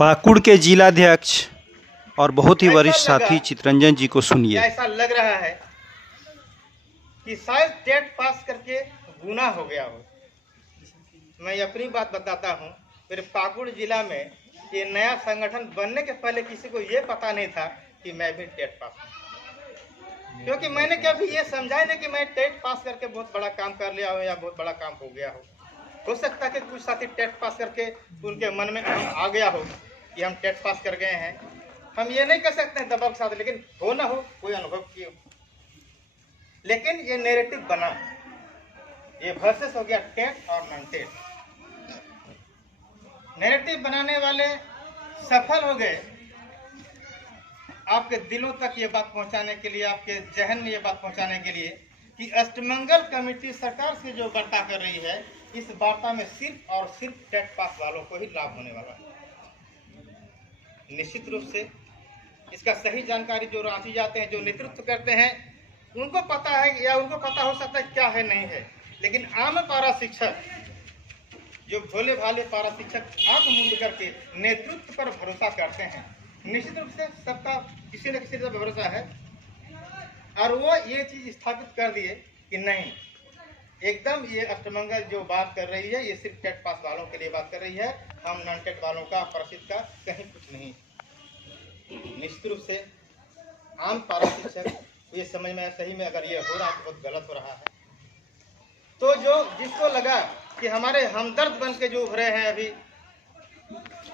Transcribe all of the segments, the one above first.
पाकुड़ के जिलाध्यक्ष और बहुत ही वरिष्ठ साथी चितरंजन जी को सुनिए। ऐसा लग रहा है कि शायद टेट पास करके गुनाह हो गया हो। मैं अपनी बात बताता हूँ। मेरे पाकुड़ जिला में ये नया संगठन बनने के पहले किसी को ये पता नहीं था कि मैं भी टेट पास हूँ, क्योंकि मैंने कभी ये समझा ही नहीं कि मैं टेट पास करके बहुत बड़ा काम कर लिया हो या बहुत बड़ा काम हो गया हो। हो सकता है कि कुछ साथी टेट पास करके उनके मन में आ गया हो कि हम टेट पास कर गए हैं। हम ये नहीं कर सकते हैं दबाव के साथ, लेकिन हो ना हो कोई अनुभव किए हो। लेकिन ये नैरेटिव बना, ये वर्सेस हो गया टेट और नॉन टेट। नैरेटिव बनाने वाले सफल हो गए आपके दिलों तक ये बात पहुंचाने के लिए, आपके जहन में ये बात पहुंचाने के लिए कि अष्टमंगल कमेटी सरकार से जो वार्ता कर रही है, इस वार्ता में सिर्फ और सिर्फ टेट पास वालों को ही लाभ होने वाला है। निश्चित रूप से इसका सही जानकारी जो रांची जाते हैं, जो नेतृत्व करते हैं, उनको पता है या उनको पता हो सकता है क्या है नहीं है। लेकिन आम पारा शिक्षक, जो भोले भाले पारा शिक्षक आंख मूंद करके नेतृत्व पर भरोसा करते हैं, निश्चित रूप से सबका किसी न किसी तरह भरोसा है। और वो ये चीज स्थापित कर दिए कि नहीं, एकदम ये अष्टमंगल जो बात कर रही है ये सिर्फ टेट पास वालों के लिए बात कर रही है, हम नॉन टेट वालों का प्रसिद्ध का कहीं कुछ नहीं। निश्चित रूप से आम पारा शिक्षक ये समझ में सही में अगर ये हो रहा है तो बहुत गलत हो रहा है। तो जो जिसको लगा कि हमारे हमदर्द बन के जो उभरे हैं अभी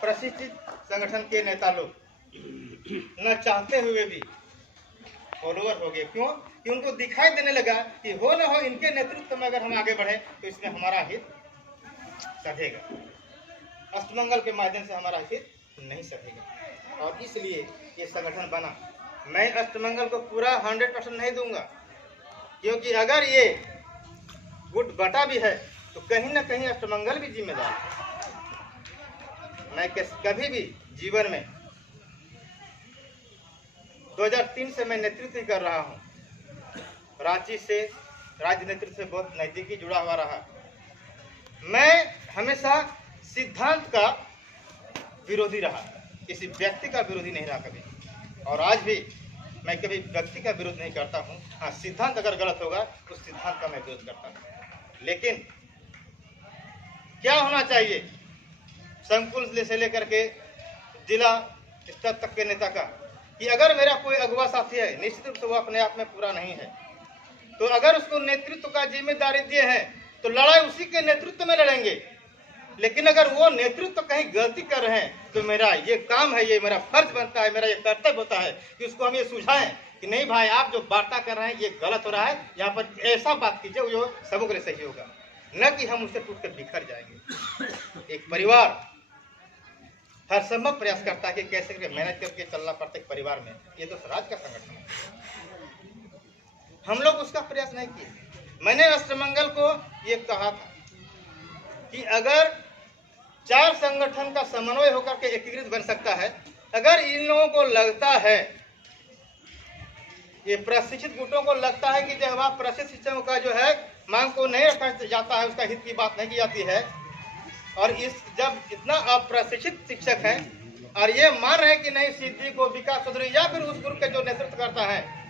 प्रशिक्षित संगठन के नेता लोग, न चाहते हुए भी फॉलोअर हो गए। क्यों? कि उनको दिखाई देने लगा कि हो न हो इनके नेतृत्व में अगर हम आगे बढ़े तो इसमें हमारा हित सधेगा, अष्टमंगल के माध्यम से हमारा हित नहीं सधेगा। और इसलिए ये संगठन बना। मैं अष्टमंगल को पूरा 100% नहीं दूंगा, क्योंकि अगर ये गुट बटा भी है तो कहीं ना कहीं अष्टमंगल भी जिम्मेदार है। मैं कभी भी जीवन में 2003 से मैं नेतृत्व कर रहा हूँ, रांची से राज्य नेतृत्व से बहुत नजदीकी जुड़ा हुआ रहा। मैं हमेशा सिद्धांत का विरोधी रहा, किसी व्यक्ति का विरोधी नहीं रहा कभी। और आज भी मैं कभी व्यक्ति का विरोध नहीं करता हूँ। हाँ, सिद्धांत अगर गलत होगा तो सिद्धांत का मैं विरोध करता हूँ। लेकिन क्या होना चाहिए संकुल से लेकर के जिला स्तर तक के नेता का, कि अगर मेरा कोई अगुवा साथी है, निश्चित रूप से वो अपने आप में पूरा नहीं है, तो अगर उसको नेतृत्व का जिम्मेदारी दिए हैं तो लड़ाई उसी के नेतृत्व में लड़ेंगे। लेकिन अगर वो नेतृत्व कहीं गलती कर रहे हैं तो मेरा ये काम है, ये मेरा फर्ज बनता है, मेरा ये कर्तव्य होता है कि उसको हम ये सुझाएं कि नहीं भाई, आप जो वार्ता कर रहे हैं ये गलत हो रहा है, यहाँ पर ऐसा बात कीजिए जो सबों के लिए सही होगा, न कि हम उससे टूट कर बिखर जाएंगे। एक परिवार हर संभव प्रयास करता है कि कैसे मेहनत करके चलना पड़ता है परिवार में। ये तो स्वराज का संगठन है, हम लोग उसका प्रयास नहीं किए। मैंने अष्टमंगल को ये कहा था कि अगर 4 संगठन का समन्वय होकर के एकीकृत बन सकता है, अगर इन लोगों को लगता है, ये प्रशिक्षित गुटों को लगता है कि जब आप प्रशिक्षित शिक्षकों का जो है मांग को नहीं रखा जाता है, उसका हित की बात नहीं की जाती है, और इस जब इतना अप्रशिक्षित शिक्षक है और ये मान रहे हैं कि नहीं सिद्धि को विकास चौधरी या फिर उस ग्रुप के जो नेतृत्व करता है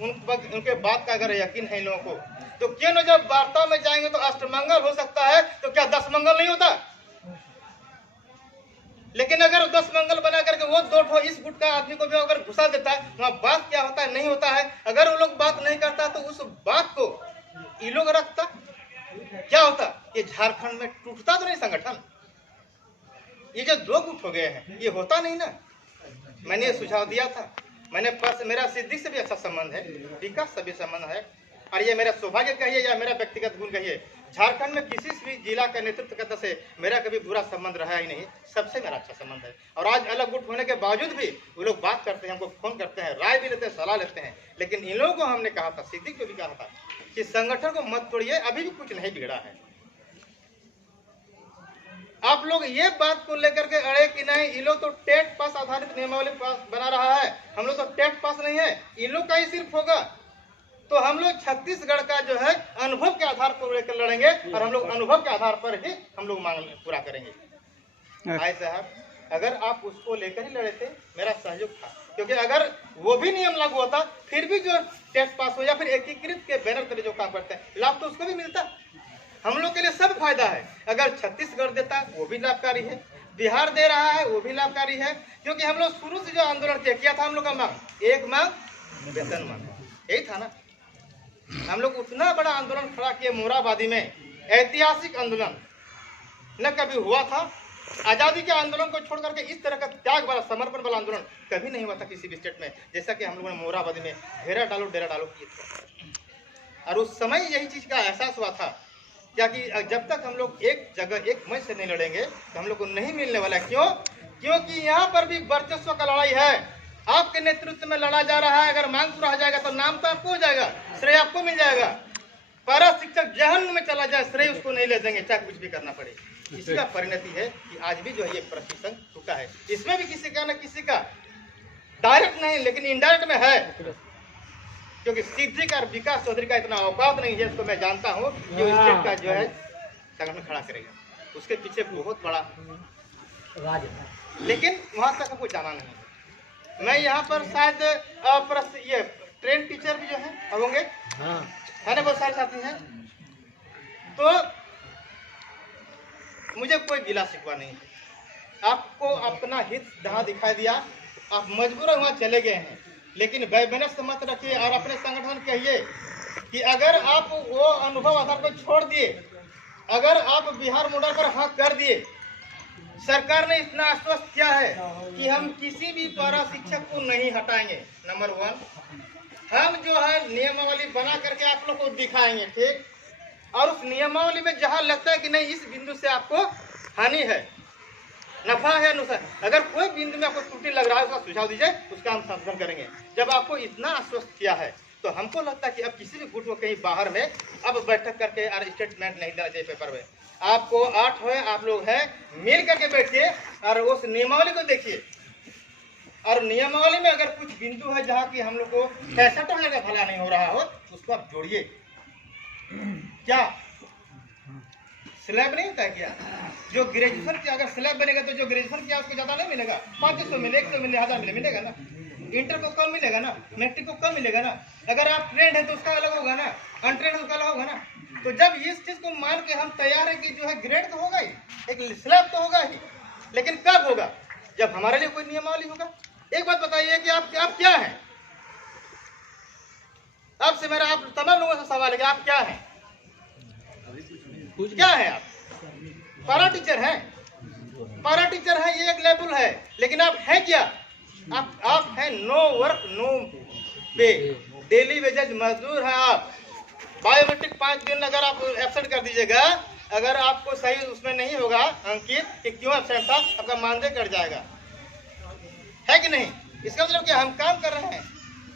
उनके बात का अगर यकीन है इन लोगों को, तो क्यों न जब वार्ता में जाएंगे तो अष्टमंगल हो सकता है, तो क्या 10 मंगल नहीं होता? लेकिन अगर 10 मंगल बना करके वो 2 इस गुट का आदमी को भी अगर घुसा देता है, वहां बात क्या होता है नहीं होता है। अगर वो लोग बात नहीं करता तो उस बात को ये लोग रखता, क्या होता? ये झारखंड में टूटता तो नहीं संगठन। ये जो 2 गुट हो गए हैं ये होता नहीं ना। मैंने ये सुझाव दिया था। मेरा सिद्धि से भी अच्छा संबंध है, विकास से भी संबंध है, और ये मेरा सौभाग्य कहिए या मेरा व्यक्तिगत गुण कहिए, झारखंड में किसी भी जिला का नेतृत्व करने से मेरा कभी बुरा संबंध रहा ही नहीं, सबसे मेरा अच्छा संबंध है। और आज अलग गुट होने के बावजूद भी वो लोग बात करते हैं, हमको फोन करते हैं, राय भी लेते हैं, सलाह लेते हैं। लेकिन इन लोगों को हमने कहा था, सिद्धि को भी कहा था कि संगठन को मत तोड़िए, अभी भी कुछ नहीं बिगड़ा है। आप लोग ये बात को लेकर के अड़े कि नहीं, इन लोग तो टेट पास आधारित नियमावली बना रहा है, हम लोग तो टेट पास नहीं है, इन लोग का ही सिर्फ होगा। तो हम लोग छत्तीसगढ़ का जो है अनुभव के आधार पर लेकर लड़ेंगे, और हम लोग अनुभव के आधार पर ही हम लोग मांग पूरा करेंगे। भाई साहब, अगर आप उसको लेकर ही लड़े थे, मेरा सहयोग था, क्योंकि अगर वो भी नियम लागू होता फिर भी जो टेस्ट पास हो या फिर एकीकृत के बैनर तले जो काम करते हैं लाभ तो उसको भी मिलता। हम लोग के लिए सब फायदा है। अगर छत्तीसगढ़ देता वो भी लाभकारी है, बिहार दे रहा है वो भी लाभकारी है, क्योंकि हम लोग शुरू से जो आंदोलन किया था, हम लोग का मांग एक मांग वेतन मांग, यही था ना। हम लोग उतना बड़ा आंदोलन खड़ा किए मोरहाबादी में, ऐतिहासिक आंदोलन न कभी हुआ था। आजादी के आंदोलन को छोड़ करके इस तरह का त्याग वाला समर्पण वाला आंदोलन कभी नहीं हुआ था किसी भी स्टेट में, जैसा कि हम लोगों ने मोरहाबादी में डेरा डालो किए थे। और उस समय यही चीज का एहसास हुआ था क्या कि जब तक हम लोग एक जगह एक मंच से नहीं लड़ेंगे तो हम लोग को नहीं मिलने वाला। क्यों? क्योंकि यहाँ पर भी वर्चस्व का लड़ाई है, आपके नेतृत्व में लड़ा जा रहा है। अगर मांग पूरा हो जाएगा तो नाम तो आपको हो जाएगा, श्रेय आपको मिल जाएगा। पारा शिक्षक जहन्नुम में चला जाए, श्रेय उसको नहीं ले देंगे, चाहे कुछ भी करना पड़े। इसका परिणति है कि आज भी जो है ये प्रशिक्षण चुका है। इसमें भी किसी का न किसी का डायरेक्ट नहीं लेकिन इनडायरेक्ट में है, क्योंकि सिद्धि का विकास चौधरी का इतना औकात नहीं है, इसको मैं जानता हूँ कि वो स्टेट का जो है संगठन खड़ा करेगा, उसके पीछे बहुत बड़ा राज है, लेकिन वहां तक हमको जाना नहीं। मैं यहाँ पर शायद ये ट्रेन टीचर भी जो है होंगे, है ना, बहुत सारे साथी हैं, तो मुझे कोई गिला शिकवा नहीं है। आपको अपना हित जहाँ दिखाई दिया, आप मजबूर वहाँ चले गए हैं, लेकिन वैबनस मत रखिए और अपने संगठन कहिए कि अगर आप वो अनुभव आधार पर छोड़ दिए, अगर आप बिहार मॉडल पर हाँ कर दिए, सरकार ने इतना आश्वस्त किया है कि हम किसी भी पारा शिक्षक को नहीं हटाएंगे। नंबर 1, हम जो है नियमावली बना करके आप लोग को दिखाएंगे, ठीक, और उस नियमावली में जहां लगता है कि नहीं इस बिंदु से आपको हानि है, नफा है, नुकसान, अगर कोई बिंदु में आपको त्रुटि लग रहा है उसका सुझाव दीजिए, उसका हम संशोधन करेंगे। जब आपको इतना आश्वस्त किया है तो हमको लगता है कि अब किसी भी गुट को कहीं बाहर में अब बैठक करके और स्टेटमेंट नहीं देना चाहिए पेपर में। आपको 8 हो, आप लोग हैं, मिल करके बैठिए और उस नियमावली को देखिए, और नियमावली में अगर कुछ बिंदु है जहाँ की हम लोग को 65 का भला नहीं हो रहा हो, उसको आप जोड़िए। क्या स्लैब नहीं होता है क्या? जो ग्रेजुएशन किया, अगर स्लैब बनेगा तो जो ग्रेजुएशन किया उसको ज्यादा नहीं मिलेगा, 500 मिले, 100 मिले, 1000 मिले, मिलेगा ना। इंटर को कम मिलेगा ना, मैट्रिक को कम मिलेगा ना। अगर आप ट्रेंड है तो उसका अलग होगा ना, अनट्रेंड उसका अलग होगा ना। तो जब इस चीज को मान के हम तैयार है कि जो है ग्रेड तो होगा ही, एक स्लैब तो होगा ही, लेकिन कब होगा? जब हमारे लिए कोई नियमावली होगा। एक बात बताइए कि आप क्या हैं? आपसे मेरा आप तमाम लोगों से सवाल है कि आप क्या हैं? क्या है आप? पारा टीचर हैं, पारा टीचर है, ये एक लेवल है, लेकिन आप हैं क्या? आप हैं नो वर्क नो पे, डेली वेजेज मजदूर हैं आप। बायोमेट्रिक 5 दिन अगर आप एब्सेंट कर दीजिएगा, अगर आपको सही उसमें नहीं होगा अंकित कि क्यों एब्सेंट था, आपका मानदेय कट जाएगा, है कि नहीं? इसका मतलब क्या हम काम कर रहे हैं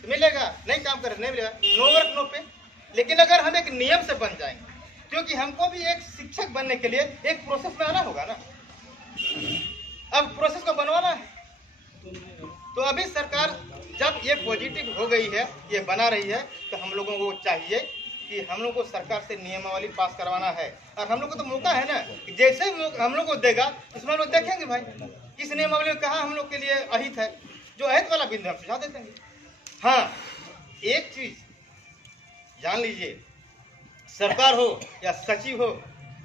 तो मिलेगा, नहीं काम कर रहे नहीं मिलेगा, नो वर्क नो पे। लेकिन अगर हम एक नियम से बन जाएंगे, क्योंकि हमको भी एक शिक्षक बनने के लिए एक प्रोसेस में आना होगा ना, अब प्रोसेस को बनवाना है। तो अभी सरकार जब ये पॉजिटिव हो गई है, ये बना रही है, तो हम लोगों को चाहिए कि हम लोग को सरकार से नियमावली पास करवाना है। और हम लोग को तो मौका है ना, जैसे हम लोग को देगा उसमें हम लोग देखेंगे भाई इस नियमावली में कहाँ हम लोग के लिए अहित है, जो अहित वाला बिंदु हम सुझाव दे देंगे। हाँ, एक चीज जान लीजिए, सरकार हो या सचिव हो,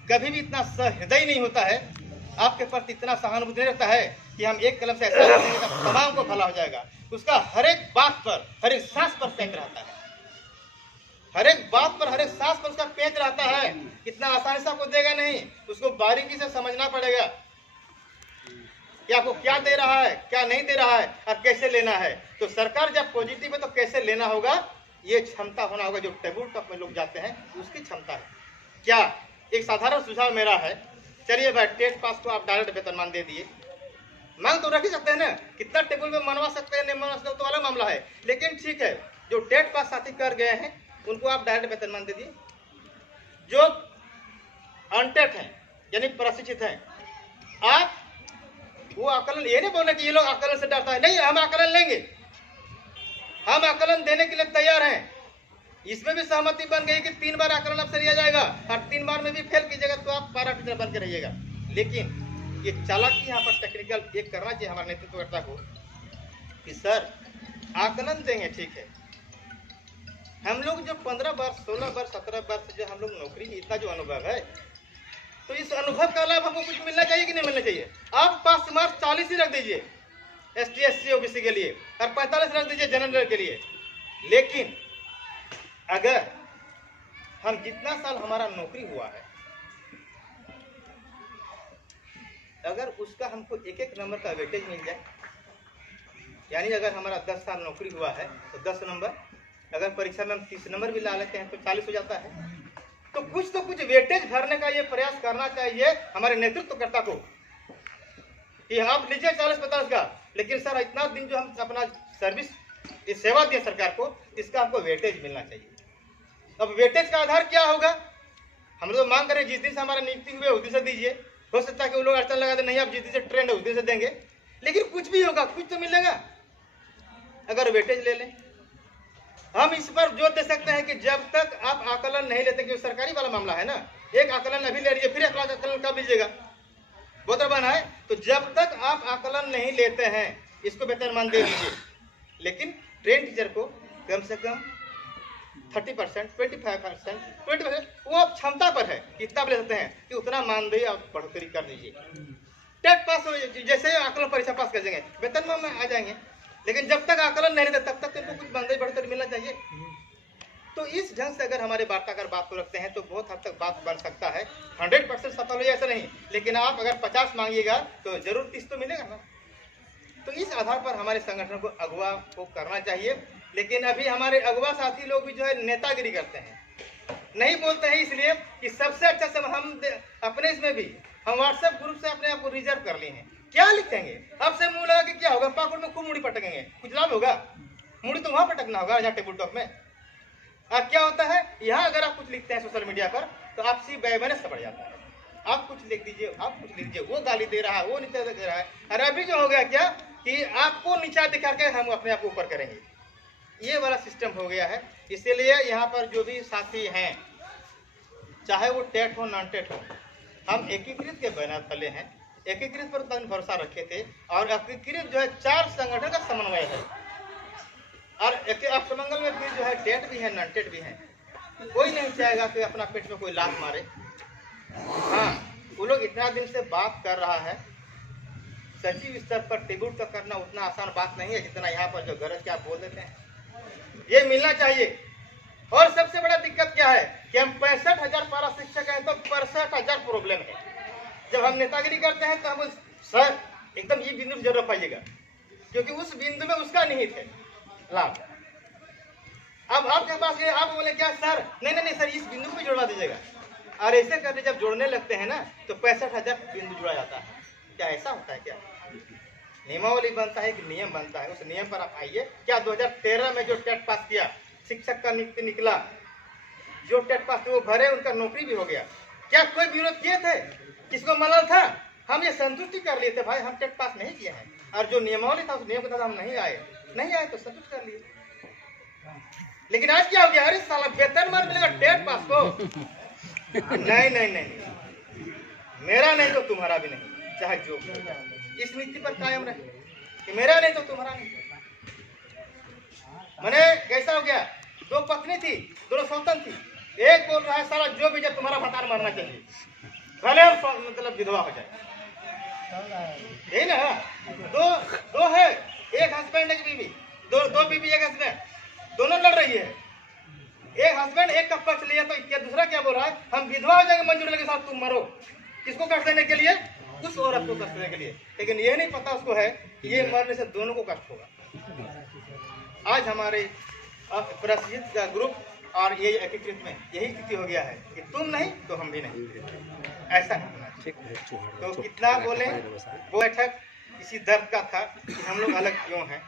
कभी भी इतना सहृदय नहीं होता है, आपके प्रति इतना सहानुभूति नहीं रहता है कि हम एक कलम से ऐसा करेंगे तो तमाम को भला हो जाएगा। उसका हर एक बात पर, हर एक सांस पर पेच रहता है, हर एक बात पर, हर एक सांस पर उसका पेच रहता है। इतना आसानी से आपको देगा नहीं, उसको बारीकी से समझना पड़ेगा कि आपको क्या दे रहा है, क्या नहीं दे रहा है और कैसे लेना है। तो सरकार जब पॉजिटिव है तो कैसे लेना होगा, ये क्षमता होना होगा। जो टेबल टॉप में लोग जाते हैं उसकी क्षमता है क्या। एक साधारण सुझाव मेरा है, चलिए भाई टेट पास को आप डायरेक्ट वेतनमान दे दिए, मांग तो रख ही सकते हैं ना, कितना टेबल में मनवा सकते हैं, नहीं मनवा सकते तो अलग मामला है, लेकिन ठीक है जो टेट पास साथी कर गए हैं उनको आप डायरेक्ट वेतनमान दे दिए। जो अनटेट हैं यानी प्रशिक्षित हैं, आप वो आकलन, ये नहीं बोलना कि ये लोग आकलन से डरता है, नहीं, हम आकलन लेंगे, हम आकलन देने के लिए तैयार हैं। इसमें भी सहमति बन गई कि 3 बार आकलन आपसे लिया जाएगा और 3 बार में भी फेल कीजिएगा तो आप पारा टीचर बन के रहिएगा। लेकिन ये चालाकी यहाँ पर टेक्निकल एक करना चाहिए हमारे नेतृत्वकर्ता को कि सर आकलन देंगे, ठीक है, हम लोग जो 15 वर्ष 16 वर्ष 17 वर्ष जो हम लोग नौकरी, इतना जो अनुभव है, तो इस अनुभव का लाभ हमको कुछ मिलना चाहिए कि नहीं मिलना चाहिए। आप पास मार्क्स 40 ही रख दीजिए ST SC OBC के लिए और 45 रख दीजिए जनरल के लिए, लेकिन अगर हम जितना साल हमारा नौकरी हुआ है, अगर उसका हमको एक एक नंबर का वेटेज मिल जाए, यानी अगर हमारा 10 साल नौकरी हुआ है तो 10 नंबर, अगर परीक्षा में हम 30 नंबर भी ला लेते हैं तो 40 हो जाता है। तो कुछ वेटेज भरने का ये प्रयास करना चाहिए हमारे नेतृत्वकर्ता को कि आप लीजिए 40-50 का, लेकिन सर इतना दिन जो हम अपना सर्विस सेवा दिए सरकार को, इसका हमको वेटेज मिलना चाहिए। अब वेटेज का आधार क्या होगा? हम लोग मांग करें जिस दिन से हमारा नियुक्ति हुए उस दिन से दीजिए, हो सकता है कि वो लोग अड़चन लगा दे, नहीं आप जिस दिन से ट्रेंड है उस दिन से देंगे, लेकिन कुछ भी होगा, कुछ तो मिलेगा अगर वेटेज ले लें। हम इस पर जोर दे सकते हैं कि जब तक आप आकलन नहीं लेते, क्योंकि सरकारी वाला मामला है ना, एक आकलन अभी ले लीजिए फिर एक आकलन कब लीजिएगा, बहुत बना है। तो जब तक आप आकलन नहीं लेते हैं इसको वेतनमान दे दीजिए, लेकिन ट्रेन टीचर को कम से कम 30%, 25%, वो आप क्षमता पर है, कितना ले सकते हैं कि उतना मानदेय आप बढ़ोतरी कर दीजिए। टेट पास हो, जैसे आकलन परीक्षा पास कर देंगे वेतनमान में आ जाएंगे, लेकिन जब तक आकलन नहीं रहता तब तक इनको कुछ मानदेय बढ़ोतरी मिलना चाहिए। तो इस ढंग से अगर हमारे वार्ताकार बात को रखते हैं तो बहुत हद तक बात बन सकता है। 100% सफल हो ऐसा नहीं, लेकिन आप अगर 50 मांगिएगा तो जरूर 30 तो मिलेगा ना। तो इस आधार पर हमारे संगठन को अगुवा को करना चाहिए, लेकिन अभी हमारे अगुवा साथी लोग भी जो है नेतागिरी करते हैं, नहीं बोलते हैं, इसलिए कि सबसे अच्छा सब हम अपने इसमें भी हम व्हाट्सएप ग्रुप से अपने आप को रिजर्व कर लिए हैं। क्या लिखेंगे? अब से मुंह लगा कि क्या होगा, पाकुड़ में खूब मुड़ी पटकेंगे, कुछ लाभ होगा? मुड़ी तो वहां पटकना होगा जहाँ टेबल टॉप में। अब क्या होता है, यहाँ अगर आप कुछ लिखते हैं सोशल मीडिया पर तो आपसी बैबनस बढ़ जाता है। आप कुछ लिख दीजिए, आप कुछ लिख दीजिए, वो गाली दे रहा है, वो नीचा दे रहा है। और अभी जो हो गया क्या कि आपको नीचा दिखा के हम अपने आप को ऊपर करेंगे, ये वाला सिस्टम हो गया है। इसीलिए यहाँ पर जो भी साथी हैं, चाहे वो टेट हो नॉन टेट हो, हम एकीकृत के बैनर तले हैं, एकीकृत पर भरोसा रखे थे, और एकीकृत जो है 4 संगठन का समन्वय है, और अष्टमंगल में भी जो है टेट भी है नॉन टेट भी है। कोई नहीं चाहेगा कि अपना पेट में कोई लात मारे। हाँ, वो लोग इतना दिन से बात कर रहा है, सचिव स्तर पर टेबल तक करना उतना आसान बात नहीं है जितना यहाँ पर जो गरज के आप बोल देते हैं, ये मिलना चाहिए। और सबसे बड़ा दिक्कत क्या है कि हम 65,000 पारा शिक्षक हैं तो 65,000 प्रॉब्लम है। जब हम नेतागिरी करते हैं तो हम सर एकदम ये बिंदु जरूर पाइएगा, क्योंकि उस बिंदु में उसका निहित है लाभ। अब आपके पास ये आप बोले क्या सर, नहीं सर इस बिंदु को भी जोड़वा दीजिएगा, और ऐसे करके जब जोड़ने लगते हैं ना तो 65,000 बिंदु जुड़ा जाता है। क्या ऐसा होता है? क्या नियमावली बनता है कि नियम बनता है? उस नियम पर आप आइए। क्या 2013 में जो टेट पास किया शिक्षक का निकला, जो टेट पास वो भरे, उनका नौकरी भी हो गया। क्या कोई विरोध किए थे? किसको मना था? हम ये संतुष्टि कर लिए थे भाई हम टेट पास नहीं किए हैं, और जो नियमावली था उस नियम के तहत हम नहीं आए तो संतुष्ट कर लिए। लेकिन आज क्या हो गया, अरे साला वेतनमान मिलेगा टेट पास को। नहीं, मेरा नहीं तो तुम्हारा भी नहीं, चाहे जो भी। इस नीति पर कायम रहे कि मेरा नहीं तो तुम्हारा नहीं। मैंने कैसा हो गया, 2 पत्नी थी, दोनों सौतन थी, एक बोल रहा है सारा जो भी जब तुम्हारा भटार मरना चाहिए, भले हम मतलब विधवा हो जाए, यही ना। दो है, एक हस्बैंड एक बीवी, दो बीवी एक हस्बैंड, दोनों लड़ रही है। एक हस्बैंड एक का पक्ष लिया तो क्या दूसरा क्या बोल रहा है, हम विधवा हो जाएंगे मंजूर के साथ, तुम मरो। किसको कष्ट देने के लिए? उस औरत को कष्ट देने के लिए। लेकिन ये नहीं पता उसको है कि ये मरने से दोनों को कष्ट होगा। आज हमारे प्रसिद्ध का ग्रुप और ये एकीकृत में यही स्थिति हो गया है कि तुम नहीं तो हम भी नहीं, ऐसा होना चाहिए। तो कितना बोले, वो बैठक इसी दर्द का था कि हम लोग अलग क्यों हैं।